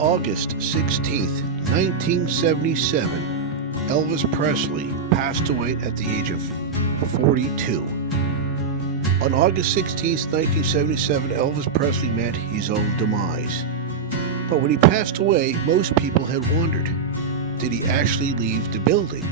August 16th, 1977, Elvis Presley passed away at the age of 42. On August 16th, 1977, Elvis Presley met his own demise. But when he passed away, most people had wondered, did he actually leave the building?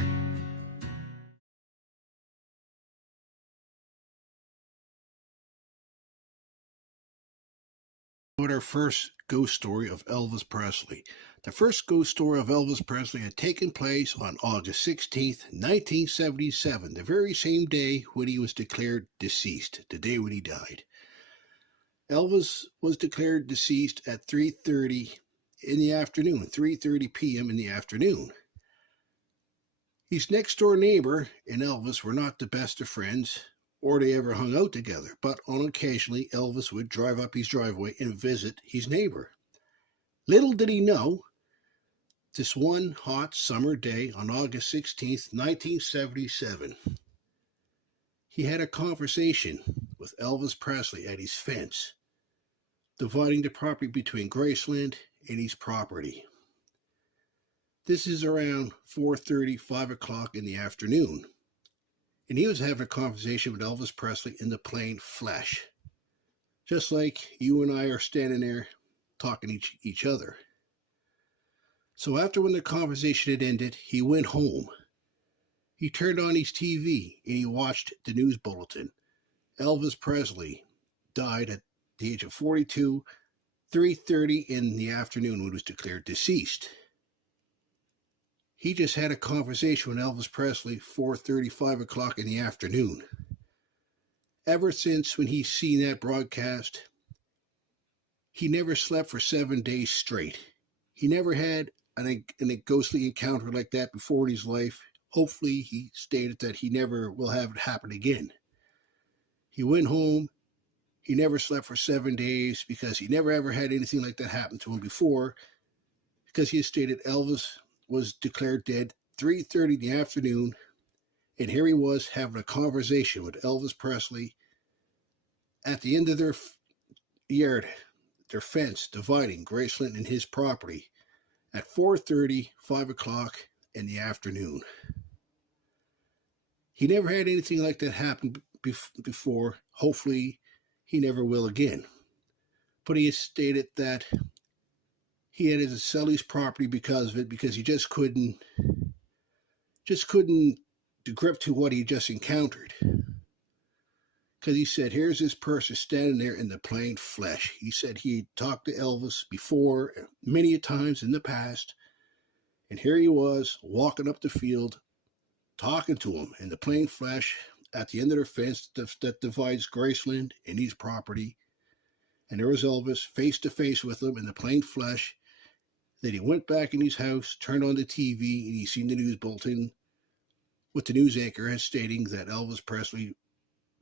With our first ghost story of Elvis Presley. The first ghost story of Elvis Presley had taken place on August 16th, 1977, the very same day when he was declared deceased, the day when he died. Elvis was declared deceased at 3:30 in the afternoon, 3:30 p.m. in the afternoon. His next-door neighbor and Elvis were not the best of friends, or they ever hung out together, but on occasionally Elvis would drive up his driveway and visit his neighbor. Little did he know, this one hot summer day on August 16th, 1977, he had a conversation with Elvis Presley at his fence, dividing the property between Graceland and his property. This is around 4:30, 5 o'clock in the afternoon. And he was having a conversation with Elvis Presley in the plain flesh. Just like you and I are standing there talking to each other. So after when the conversation had ended, he went home. He turned on his TV and he watched the news bulletin. Elvis Presley died at the age of 42, 3:30 in the afternoon when he was declared deceased. He just had a conversation with Elvis Presley 4:30, 5 o'clock in the afternoon. Ever since when he's seen that broadcast, he never slept for 7 days straight. He never had a ghostly encounter like that before in his life. Hopefully, he stated that he never will have it happen again. He went home. He never slept for 7 days because he never ever had anything like that happen to him before, because he stated Elvis was declared dead 3:30 in the afternoon, and here he was having a conversation with Elvis Presley at the end of their yard, their fence dividing Graceland and his property at 4:30, 5 o'clock in the afternoon. He never had anything like that happen before. Hopefully, he never will again. But he has stated that he had to sell his property because of it, because he just couldn't grip to what he just encountered. Because he said, here's this person standing there in the plain flesh. He said he talked to Elvis before, many times in the past, and here he was walking up the field, talking to him in the plain flesh at the end of their fence that divides Graceland and his property. And there was Elvis face to face with him in the plain flesh. Then he went back in his house, turned on the TV, and he seen the news bulletin with the news anchor stating that Elvis Presley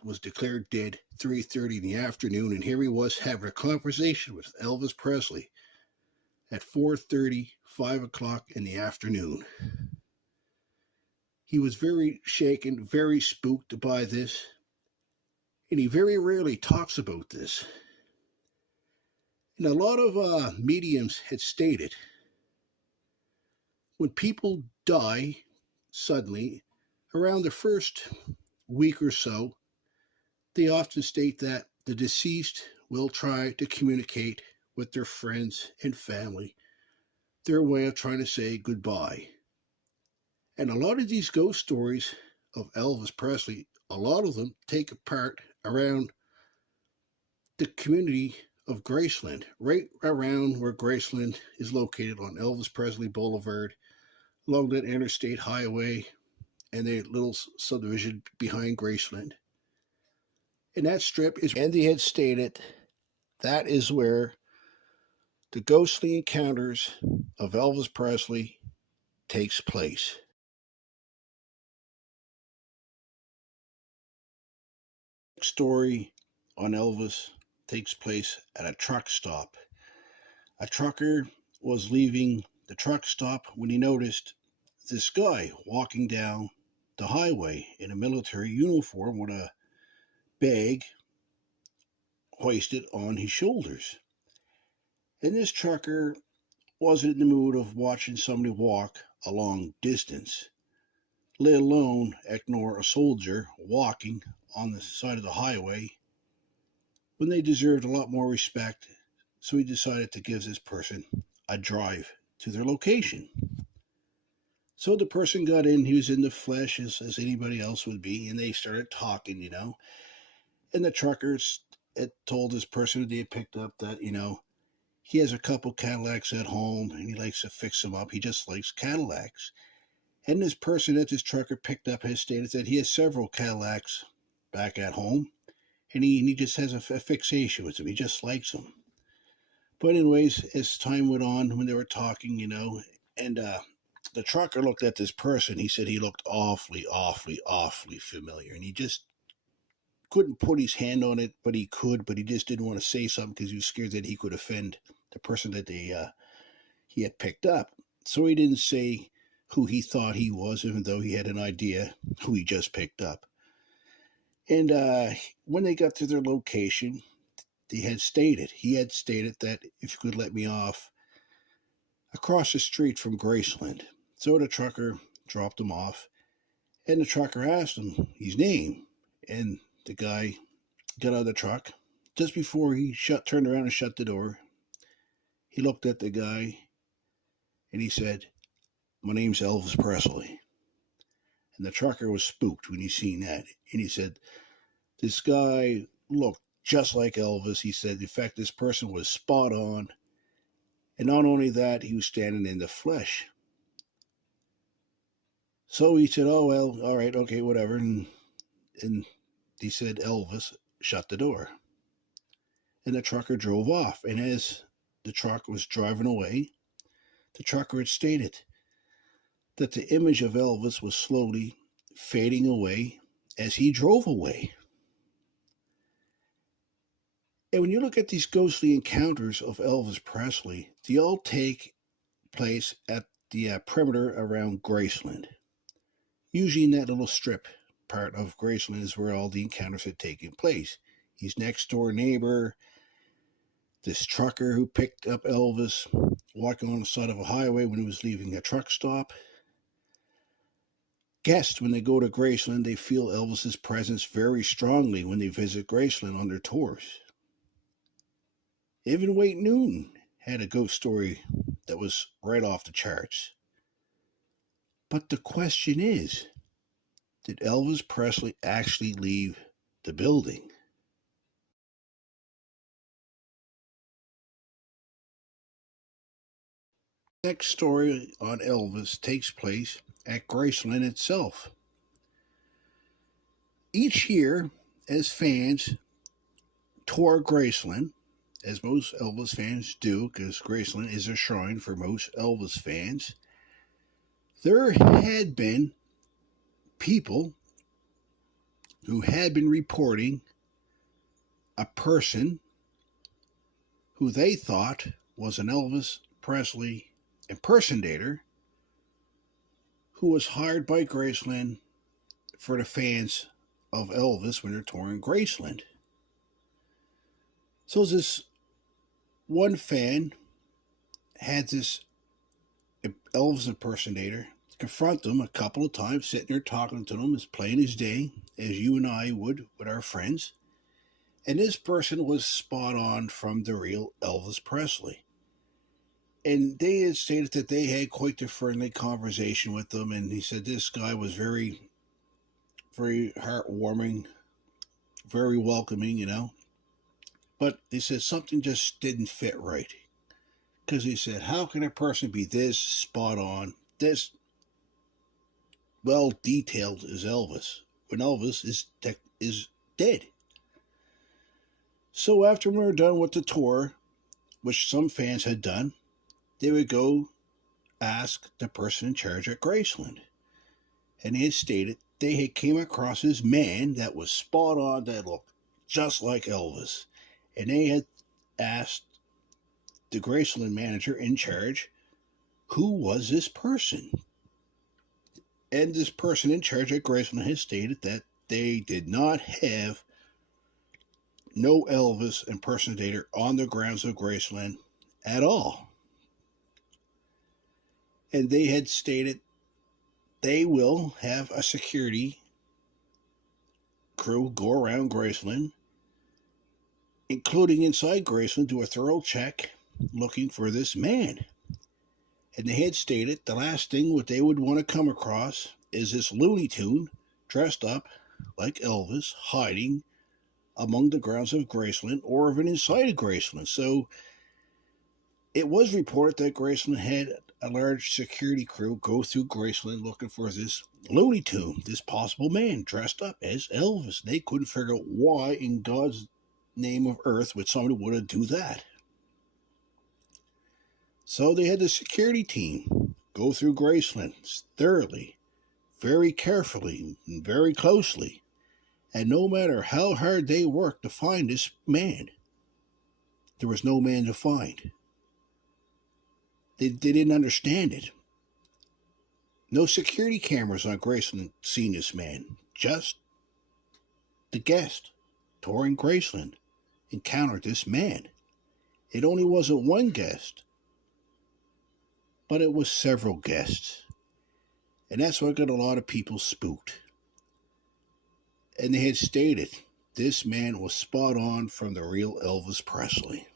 was declared dead 3:30 in the afternoon, and here he was having a conversation with Elvis Presley at 4:30, 5 o'clock in the afternoon. He was very shaken, very spooked by this, and he very rarely talks about this. And a lot of mediums had stated, when people die suddenly, around the first week or so, they often state that the deceased will try to communicate with their friends and family, their way of trying to say goodbye. And a lot of these ghost stories of Elvis Presley, a lot of them take apart around the community of Graceland, right around where Graceland is located on Elvis Presley Boulevard, along that interstate highway and the little subdivision behind Graceland. And that strip is, Andy had stated, that is where the ghostly encounters of Elvis Presley takes place. The story on Elvis takes place at a truck stop. A trucker was leaving the truck stop when he noticed this guy walking down the highway in a military uniform with a bag hoisted on his shoulders. And this trucker wasn't in the mood of watching somebody walk a long distance, let alone ignore a soldier walking on the side of the highway when they deserved a lot more respect. So he decided to give this person a drive to their location. So the person got in, he was in the flesh as anybody else would be, and they started talking. And the truckers had told this person that they had picked up that, he has a couple Cadillacs at home and he likes to fix them up. He just likes Cadillacs. And this person that this trucker picked up has stated that he has several Cadillacs back at home, and he just has a fixation with them. He just likes them. But anyways, as time went on, when they were talking, and the trucker looked at this person, he said he looked awfully, awfully, awfully familiar, and he just couldn't put his hand on it, but he could, but he just didn't want to say something because he was scared that he could offend the person that he had picked up. So he didn't say who he thought he was, even though he had an idea who he just picked up. And when they got to their location, he had stated that if you could let me off across the street from Graceland. So the trucker dropped him off, and the trucker asked him his name, and the guy got out of the truck. Just before he turned around and shut the door, he looked at the guy and he said, "My name's Elvis Presley." And the trucker was spooked when he seen that. And he said, this guy looked just like Elvis. He said, in fact, this person was spot on. And not only that, he was standing in the flesh. So he said, oh, well, all right, okay, whatever. And he said, Elvis, shut the door. And the trucker drove off. And as the truck was driving away, the trucker had stated that the image of Elvis was slowly fading away as he drove away. And when you look at these ghostly encounters of Elvis Presley, they all take place at the perimeter around Graceland. Usually in that little strip part of Graceland is where all the encounters had taken place. His next door neighbor, this trucker who picked up Elvis walking on the side of a highway when he was leaving a truck stop. Guests, when they go to Graceland, they feel Elvis's presence very strongly when they visit Graceland on their tours. Even Wait Noon had a ghost story that was right off the charts. But the question is, did Elvis Presley actually leave the building? Next story on Elvis takes place at Graceland itself. Each year, as fans tour Graceland, as most Elvis fans do, because Graceland is a shrine for most Elvis fans, there had been people who had been reporting a person who they thought was an Elvis Presley impersonator who was hired by Graceland for the fans of Elvis when they're touring Graceland. So this one fan had this Elvis impersonator confront them a couple of times, sitting there talking to them as plain as day, as you and I would with our friends. And this person was spot on from the real Elvis Presley. And they had stated that they had quite a friendly conversation with them, and he said this guy was very, very heartwarming, very welcoming. But they said something just didn't fit right. Because he said, how can a person be this spot on, this well detailed as Elvis, when Elvis is dead? So after we were done with the tour, which some fans had done, they would go ask the person in charge at Graceland. And they had stated they had came across this man that was spot on, that looked just like Elvis. And they had asked the Graceland manager in charge, who was this person? And this person in charge at Graceland has stated that they did not have no Elvis impersonator on the grounds of Graceland at all. And they had stated they will have a security crew go around Graceland, including inside Graceland, do a thorough check looking for this man. And they had stated the last thing what they would want to come across is this Looney Tune dressed up like Elvis hiding among the grounds of Graceland or even inside of Graceland. So it was reported that Graceland had a large security crew go through Graceland looking for this Looney Tune, this possible man dressed up as Elvis. They couldn't figure out why in God's name of earth would somebody want to do that. So they had the security team go through Graceland thoroughly, very carefully, and very closely. And no matter how hard they worked to find this man, there was no man to find. They didn't understand it. No security cameras on Graceland seen this man. Just the guest touring Graceland encountered this man. It only wasn't one guest, but it was several guests. And that's what got a lot of people spooked. And they had stated this man was spot on from the real Elvis Presley.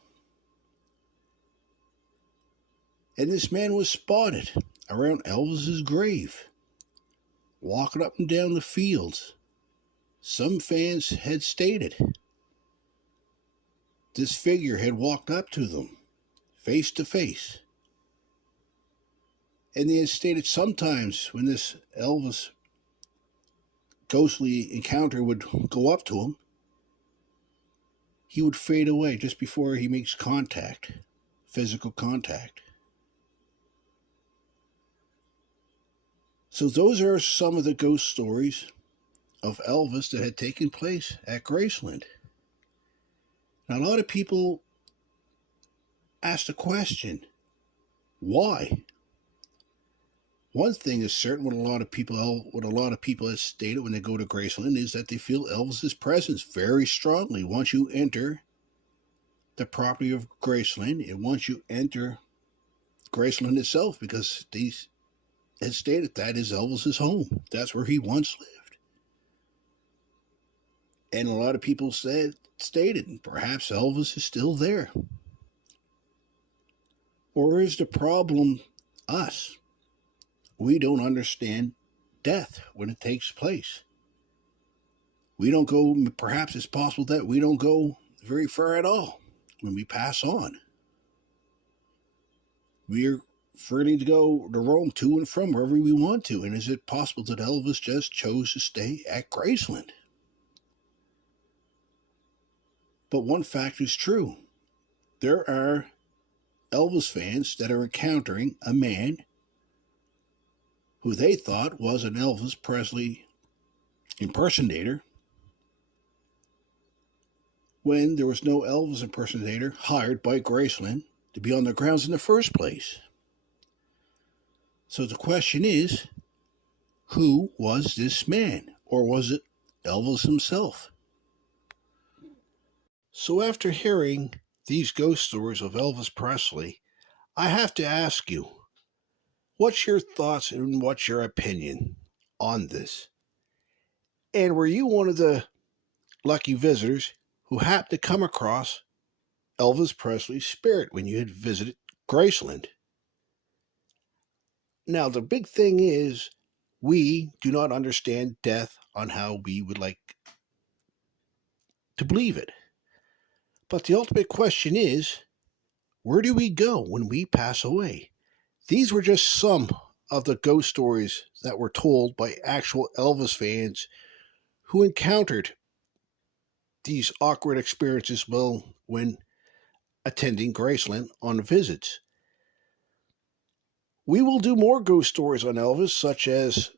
And this man was spotted around Elvis's grave, walking up and down the fields. Some fans had stated this figure had walked up to them, face to face. And they had stated sometimes when this Elvis ghostly encounter would go up to him, he would fade away just before he makes contact, physical contact. So those are some of the ghost stories of Elvis that had taken place at Graceland. Now, a lot of people ask the question, why? One thing is certain, what a lot of people have stated when they go to Graceland is that they feel Elvis's presence very strongly once you enter the property of Graceland and once you enter Graceland itself, because these had stated that is Elvis's home. That's where he once lived. And a lot of people stated perhaps Elvis is still there. Or is the problem us? We don't understand death when it takes place. We don't go, perhaps it's possible that we don't go very far at all when we pass on. We're free to go to roam to and from wherever we want to. And is it possible that Elvis just chose to stay at Graceland? But one fact is true. There are Elvis fans that are encountering a man who they thought was an Elvis Presley impersonator when there was no Elvis impersonator hired by Graceland to be on the grounds in the first place. So the question is, who was this man? Or was it Elvis himself? So after hearing these ghost stories of Elvis Presley, I have to ask you, what's your thoughts and what's your opinion on this? And were you one of the lucky visitors who happened to come across Elvis Presley's spirit when you had visited Graceland? Now, the big thing is, we do not understand death on how we would like to believe it. But the ultimate question is, where do we go when we pass away? These were just some of the ghost stories that were told by actual Elvis fans who encountered these awkward experiences when attending Graceland on visits. We will do more ghost stories on Elvis, such as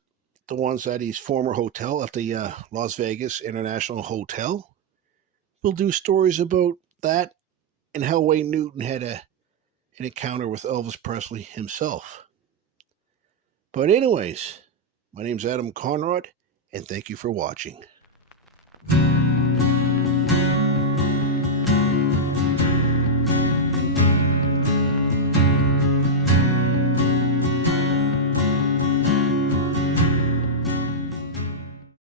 the ones at his former hotel at the Las Vegas International Hotel. We'll do stories about that and how Wayne Newton had an encounter with Elvis Presley himself. But anyways, my name's Adam Conrod, and thank you for watching.